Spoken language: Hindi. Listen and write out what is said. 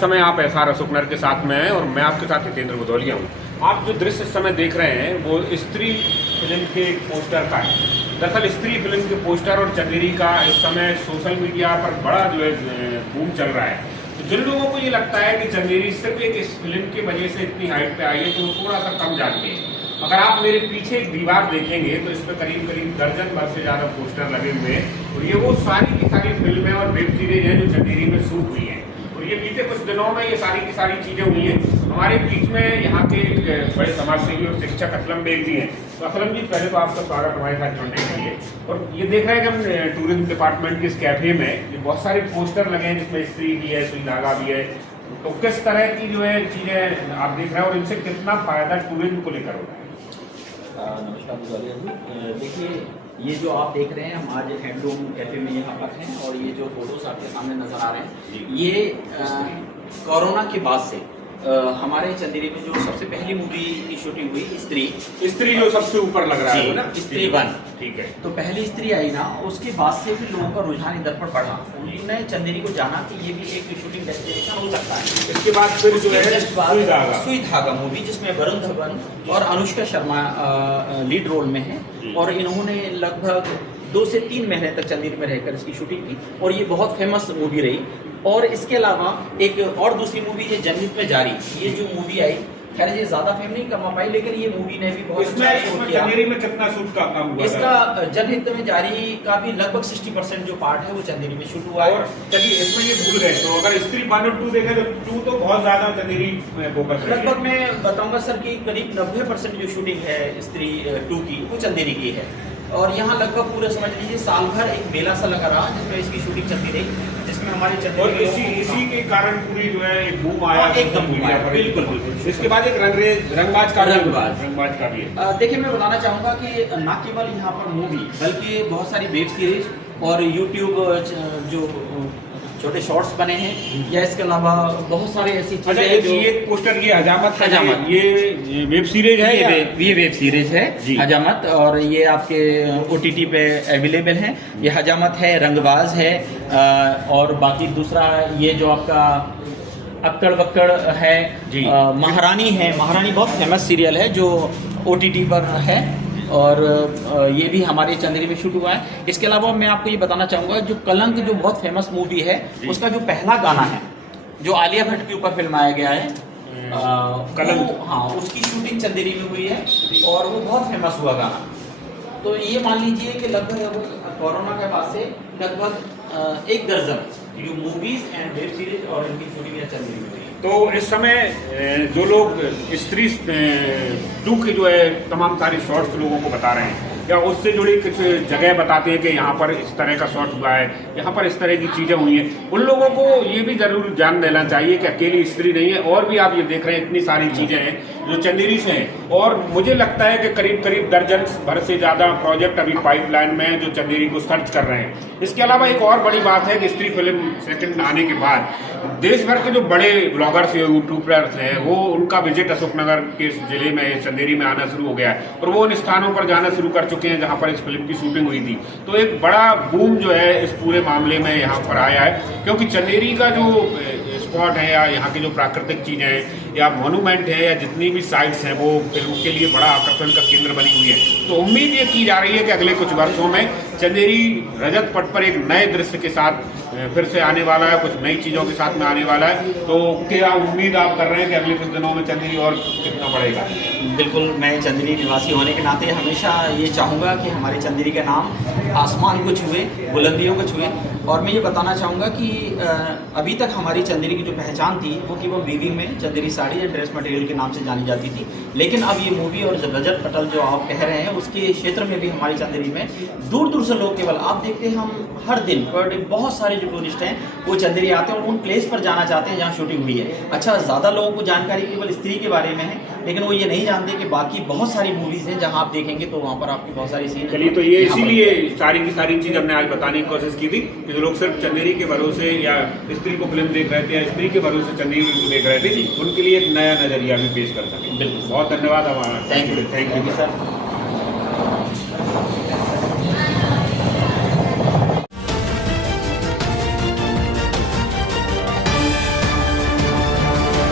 समय आप एसआर अशोकनगर के साथ में हैं और मैं आपके साथ हितेंद्र भदौलिया हूँ। आप जो दृश्य इस समय देख रहे हैं वो स्त्री फिल्म के पोस्टर का है। दरअसल स्त्री फिल्म के पोस्टर और चंदेरी का इस समय सोशल मीडिया पर बड़ा जो है बूम चल रहा है। तो जिन लोगों को ये लगता है कि चंदेरी सिर्फ एक इस फिल्म की वजह से इतनी हाइट पे आई है तो वो थोड़ा सा कम जानते हैं। अगर आप मेरे पीछे एक दीवार देखेंगे तो इसमें करीब करीब दर्जन भर से ज़्यादा पोस्टर लगे हुए हैं और ये वो सारी की सारी फिल्में और वेब सीरीज हैं जो चंदेरी में शूट हुई हैं। और ये बीते कुछ दिनों में ये सारी की सारी चीज़ें हुई हैं। हमारे बीच में यहाँ के बड़े समाजसेवी और शिक्षक असलम बेग जी हैं। तो असलम जी, पहले तो आपका स्वागत हमारे साथ जुड़ने के लिए। और ये देख रहे हैं कि हम टूरिज्म डिपार्टमेंट के इस कैफे में ये बहुत सारे पोस्टर लगे हैं जिसमें स्त्री भी है, सुई धागा भी है। तो किस तरह की जो है चीज़ें आप देख रहे हैं और इनसे कितना फायदा टूरिज्म को लेकर हो रहा है? नमस्कार भदौलिया जी। देखिए, ये जो आप देख रहे हैं हम आज हैंडलूम कैफे में यहाँ पर हैं और ये जो फोटोज आपके सामने नजर आ रहे हैं ये कोरोना के बाद से हमारे चंदेरी में जो सबसे पहली मूवी की शूटिंग हुई स्त्री जो सबसे ऊपर लग रहा है ना, स्त्री 1। ठीक है। तो पहली स्त्री आई ना, उसके बाद से फिर लोगों का रुझान इधर पर बढ़ा। उन्होंने चंदेरी को जाना कि ये भी एक शूटिंग डेस्टिनेशन हो सकता है। इसके बाद फिर जो है सुई धागा मूवी, जिसमें वरुण धवन और अनुष्का शर्मा लीड रोल में है और इन्होंने लगभग 2 से 3 महीने तक चंदेरी में रहकर इसकी शूटिंग की और ये बहुत फेमस मूवी रही। और इसके अलावा एक और दूसरी मूवी है जनहित में जारी। ये जो मूवी आई, खैर ये ज्यादा फेम नहीं कमा पाई, लेकिन ये मूवी ने भी बहुत अच्छा शूट किया। चंदेरी में कितना शूट का काम हुआ? इसका जनहित में जारी का भी लगभग 60% जो पार्ट है वो चंदेरी में शूट हुआ है। और चलिए इसमें ये भूल गए, तो अगर स्त्री 1 और 2 देखें तो 2 तो बहुत ज्यादा चंदेरी में फोकस है। लगभग मैं बताऊंगा सर कि करीब 90% जो शूटिंग है स्त्री 2 की वो चंदेरी की है। और यहाँ लगभग पूरे समझ लीजिए साल भर एक मेला सा लगा रहा जिसमें इसकी शूटिंग चलती रही, जिसमें हमारे चंदेरी इसी के कारण पूरी जो है एक बूम आया। एकदम बूम आया, बिल्कुल बिल्कुल। इसके बाद एक रंगबाज का भी है। देखिए, मैं बताना चाहूंगा कि न केवल यहाँ पर मूवी बल्कि बहुत सारी वेब सीरीज और यूट्यूब जो छोटे शॉर्ट्स बने हैं या इसके अलावा बहुत सारे ऐसी चीजें हैं जो ये पोस्टर की हजामत ये वेब सीरीज है, ये वेब सीरीज है हजामत, और ये आपके OTT पे अवेलेबल है। ये हजामत है, रंगबाज है और बाकी दूसरा ये जो आपका अक्कड़ बक्कड़ है, महारानी है। महारानी बहुत फेमस सीरियल है जो OTT पर है और ये भी हमारे चंदेरी में शूट हुआ है। इसके अलावा मैं आपको ये बताना चाहूँगा जो कलंक जो बहुत फेमस मूवी है उसका जो पहला गाना है जो आलिया भट्ट के ऊपर फिल्माया गया है कलंक, हाँ, उसकी शूटिंग चंदेरी में हुई है और वो बहुत फेमस हुआ गाना। तो ये मान लीजिए कि लगभग कोरोना के बाद से लगभग 1 दर्जन जो मूवीज एंड वेब सीरीज और इनकी शूटिंग चंदेरी में हुई। तो इस समय जो लोग स्त्री 2 की जो है तमाम सारी शॉट्स लोगों को बता रहे हैं या उससे जुड़ी कुछ जगह बताते हैं कि यहाँ पर इस तरह का शॉट हुआ है, यहाँ पर इस तरह की चीज़ें हुई हैं, उन लोगों को ये भी जरूर जान देना चाहिए कि अकेली स्त्री नहीं है और भी आप ये देख रहे हैं इतनी सारी चीज़ें हैं जो चंदेरी से हैं। और मुझे लगता है कि करीब करीब दर्जन भर से ज़्यादा प्रोजेक्ट अभी पाइपलाइन में हैं जो चंदेरी को सर्च कर रहे हैं। इसके अलावा एक और बड़ी बात है कि स्त्री फिल्म सेकंड आने के बाद देश भर के जो बड़े ब्लॉगर्स यूट्यूबर्स हैं वो उनका विजिट अशोकनगर के जिले में चंदेरी में आना शुरू हो गया है और वो उन स्थानों पर जाना शुरू कर चुके हैं जहां पर इस फिल्म की शूटिंग हुई थी। तो एक बड़ा बूम जो है इस पूरे मामले में यहाँ पर आया है क्योंकि चंदेरी का जो स्पॉट है या यहाँ की जो प्राकृतिक चीज़ें हैं या मॉन्यूमेंट है या जितनी भी साइट्स हैं वो फिल्म के लिए बड़ा आकर्षण का केंद्र बनी हुई है। तो उम्मीद ये की जा रही है कि अगले कुछ वर्षों में चंदेरी रजत पट पर एक नए दृश्य के साथ फिर से आने वाला है, कुछ नई चीज़ों के साथ में आने वाला है। तो क्या उम्मीद आप कर रहे हैं कि अगले कुछ दिनों में चंदेरी और कितना बढ़ेगा? बिल्कुल, मैं चंदेरी निवासी होने के नाते हमेशा ये चाहूँगा कि हमारे चंदेरी का नाम आसमान को छुए, बुलंदियों को छुए। और मैं ये बताना चाहूँगा कि अभी तक हमारी चंदेरी की जो पहचान थी वो केवल वीविंग में चंदेरी साड़ी या ड्रेस मटेरियल के नाम से जानी जाती थी, लेकिन अब ये मूवी और रजत पटल जो आप कह रहे हैं उसके क्षेत्र में भी हमारी चंदेरी में दूर दूर से लोग, केवल आप देखते हैं हम हर दिन पर डे बहुत सारे जो टूरिस्ट हैं वो चंदेरी आते हैं और उन प्लेस पर जाना चाहते हैं जहाँ शूटिंग हुई है। अच्छा, ज़्यादा लोगों को जानकारी केवल स्त्री के बारे में है, लेकिन वो ये नहीं जानते कि बाकी बहुत सारी मूवीज़ हैं जहाँ आप देखेंगे तो वहाँ पर आपकी बहुत सारी सीन। चलिए, तो ये इसीलिए सारी की सारी चीज़ हमने आज बताने की कोशिश की थी कि जो लोग सिर्फ चंदेरी के भरोसे या स्त्री को फिल्म देख रहे थे या स्त्री के भरोसे चंदेरी को देख रहे थे उनके लिए एक नया नजरिया भी पेश कर सकें। बिल्कुल, बहुत धन्यवाद हमारा। Thank you sir.